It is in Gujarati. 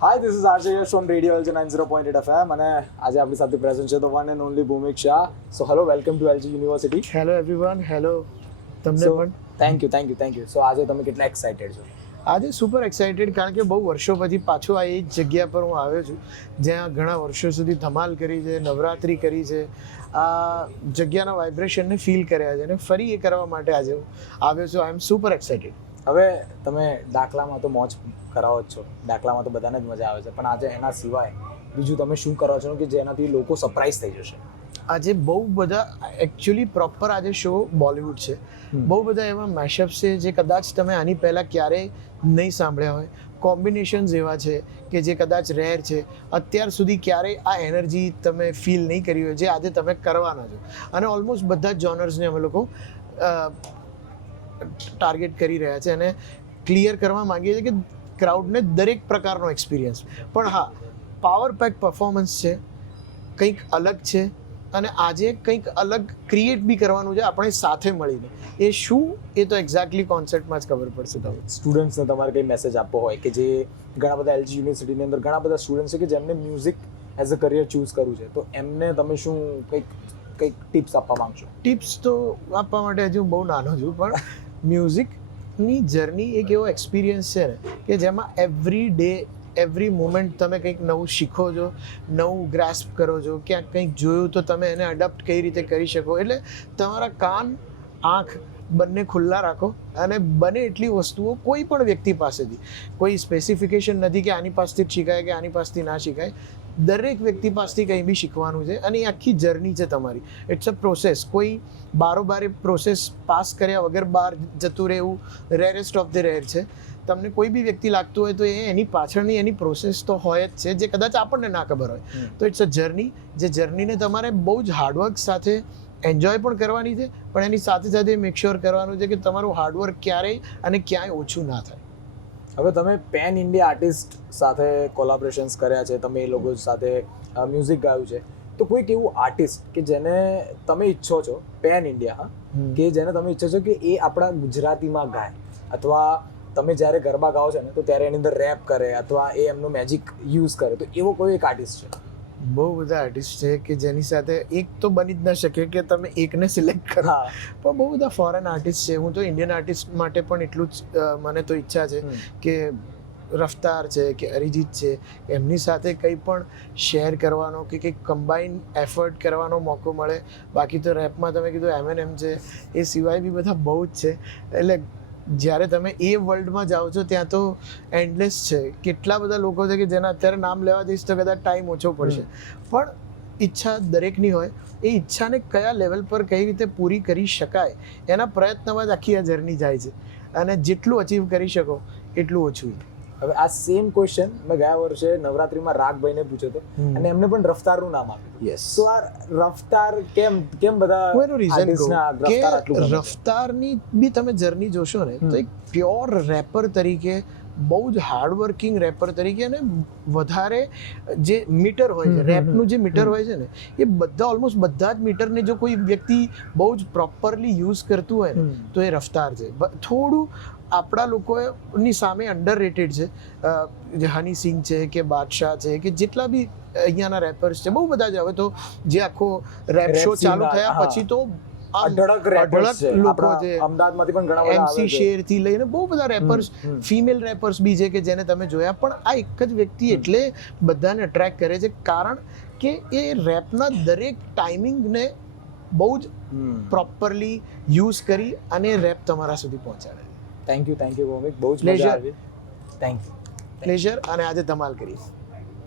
Hi, this is RJ Yash from Radio LG 90.8 FM અને આજે આપણી સાથે પ્રેઝન્ટ છે the one and only Bhumik Shah. So hello, welcome to LG University. Hello everyone, hello તમને પણ. Thank you. So આજે તમે કેટલા એક્સાઇટેડ છો? આજે સુપર એક્સાઇટેડ કારણ કે બહુ વર્ષો પછી પાછો આ એ જ જગ્યા પર હું આવ્યો છું જ્યાં ઘણા વર્ષો સુધી ધમાલ કરી છે, નવરાત્રિ કરી છે, આ જગ્યાના વાઇબ્રેશનને ફીલ કર્યા છે અને ફરી એ કરવા માટે આજે હું આવ્યો છું. આઈ એમ સુપર એક્સાઇટેડ. હવે તમે દાખલામાં તો મોજ કરાવો જ છો, દાખલામાં તો બધાને જ મજા આવે છે, પણ આજે એના સિવાય બીજું તમે શું કરો છો કે જેનાથી લોકો સરપ્રાઈઝ થઈ જશે? આજે બહુ બધા એકચ્યુઅલી પ્રોપર આજે શો બોલિવૂડ છે. બહુ બધા એવા મેશઅપ્સ છે જે કદાચ તમે આની પહેલાં ક્યારેય નહીં સાંભળ્યા હોય. કોમ્બિનેશન્સ એવા છે કે જે કદાચ રેર છે, અત્યાર સુધી ક્યારેય આ એનર્જી તમે ફીલ નહીં કરી હોય જે આજે તમે કરવાના છો. અને ઓલમોસ્ટ બધા જ જોનર્સને અમે લોકો ટાર્ગેટ કરી રહ્યા છે અને ક્લિયર કરવા માંગીએ છીએ કે ક્રાઉડને દરેક પ્રકારનો એક્સપિરિયન્સ. પણ હા, પાવર પેક પરફોર્મન્સ છે, કંઈક અલગ છે અને આજે કંઈક અલગ ક્રિએટ બી કરવાનું છે આપણે સાથે મળીને. એ શું એ તો એક્ઝેક્ટલી કોન્સેપ્ટમાં જ ખબર પડશે તમને. સ્ટુડન્ટ્સને તમારે કંઈ મેસેજ આપવો હોય કે જે ઘણા બધા LG યુનિવર્સિટીની અંદર ઘણા બધા સ્ટુડન્ટ્સ છે કે જેમને music as a career choose કરવું છે, તો એમને તમે શું કંઈક ટિપ્સ આપવા માંગશો? ટિપ્સ તો આપવા માટે હજુ બહુ નાનો છું, પણ મ્યુઝિકની જર્ની એક એવો એક્સપિરિયન્સ છે ને કે જેમાં એવરી ડે એવરી મોમેન્ટ તમે કંઈક નવું શીખો છો, નવું ગ્રાસ્પ કરો છો, ક્યાંક કંઈક જોયું તો તમે એને અડપ્ટ કઈ રીતે કરી શકો. એટલે તમારા કાન, આંખ બંને ખુલ્લા રાખો અને બને એટલી વસ્તુઓ કોઈ પણ વ્યક્તિ પાસેથી, કોઈ સ્પેસિફિકેશન નથી કે આની પાસેથી જ શીખાય કે આની પાસેથી ના શીખાય. દરેક વ્યક્તિ પાસેથી કંઈ બી શીખવાનું છે અને એ આખી જર્ની છે તમારી. It's a process. કોઈ બારોબાર પ્રોસેસ પાસ કર્યા વગર બહાર જતું રહેવું રેરેસ્ટ ઓફ ધ રેર છે. તમને કોઈ બી વ્યક્તિ લાગતું હોય તો એ એની પાછળની એની પ્રોસેસ તો હોય જ છે જે કદાચ આપણને ના ખબર હોય. તો ઇટ્સ અ જર્ની. જે જર્નીને તમારે બહુ જ હાર્ડવર્ક સાથે એન્જોય પણ કરવાની છે, પણ એની સાથે સાથે મેક શ્યોર કરવાનું છે કે તમારું હાર્ડવર્ક ક્યારેય અને ક્યાંય ઓછું ના થાય. હવે તમે પેન ઇન્ડિયા આર્ટિસ્ટ સાથે કોલાબોરેશન્સ કર્યા છે, તમે એ લોકો સાથે મ્યુઝિક ગાયું છે, તો કોઈક એવું આર્ટિસ્ટ કે જેને તમે ઈચ્છો છો પેન ઇન્ડિયા, કે જેને તમે ઈચ્છો છો કે એ આપણા ગુજરાતીમાં ગાય, અથવા તમે જ્યારે ગરબા ગાઓ છો ને તો ત્યારે એની અંદર રેપ કરે અથવા એ એમનું મેજિક યુઝ કરે, તો એવો કોઈ એક આર્ટિસ્ટ છે? બહુ બધા આર્ટિસ્ટ છે કે જેની સાથે એક તો બની જ ના શકે કે તમે એકને સિલેક્ટ કરો. પણ બહુ બધા ફોરેન આર્ટિસ્ટ છે. હું તો ઇન્ડિયન આર્ટિસ્ટ માટે પણ એટલું જ મને તો ઈચ્છા છે કે રફતાર છે કે અરિજીત છે, એમની સાથે કંઈ પણ શેર કરવાનો કે કંઈક કમ્બાઈન એફર્ટ કરવાનો મોકો મળે. બાકી તો રેપમાં તમે કીધું M&M છે, એ સિવાય બી બધા બહુ જ છે. એટલે જ્યારે તમે એ વર્લ્ડમાં જાઓ છો ત્યાં તો એન્ડલેસ છે. કેટલા બધા લોકો છે કે જેના અત્યારે નામ લેવા જઈશ તો કદાચ ટાઈમ ઓછો પડશે. પણ ઈચ્છા દરેકની હોય. એ ઈચ્છાને કયા લેવલ પર કઈ રીતે પૂરી કરી શકાય એના પ્રયત્નમાં જ આખી આ જર્ની જાય છે. અને જેટલું અચીવ કરી શકો એટલું ઓછું. હવે આ સેમ ક્વેશ્ચન મેં ગયા વર્ષે નવરાત્રીમાં રાગભાઈને પૂછ્યો હતો અને એમને પણ રફતારનું નામ આપ્યું. યસ. તો આ રફતાર કેમ બધા રફતારની બી તમે જર્ની જોશો ને તો એક પ્યોર રેપર તરીકે, બહુ જ હાર્ડવર્કિંગ રેપર તરીકે, અને વધારે જે મીટર હોય છે, રેપનું જે મીટર હોય છે ને, એ બધા ઓલમોસ્ટ બધા જ મીટરને જો કોઈ વ્યક્તિ બહુ જ પ્રોપરલી યુઝ કરતું હોય ને તો એ રફતાર છે. થોડું આપણા લોકોની સામે અંડર રેટેડ છે. જે હની સિંહ છે કે બાદશાહ છે કે જેટલા બી અહીંયાના રેપર્સ છે, બહુ બધા છે. હવે તો જે આખો રેપ શો ચાલુ થયા પછી તો અઢળક લોકો છે. અમદાવાદમાંથી પણ ઘણા બધા MC શેર થી લઈને બહુ બધા રેપર્સ, ફિમેલ રેપર્સ બી છે કે જેને તમે જોયા. પણ આ એક જ વ્યક્તિ એટલે બધાને અટ્રેક્ટ કરે છે કારણ કે એ રેપના દરેક ટાઈમિંગને બહુ જ પ્રોપરલી યુઝ કરી અને રેપ તમારા સુધી પહોંચાડે. થેન્ક યુ ભૌમિક, બહુ જ મજા આવી. Thank you. પ્લેઝર. અને આજે ધમાલ કરી.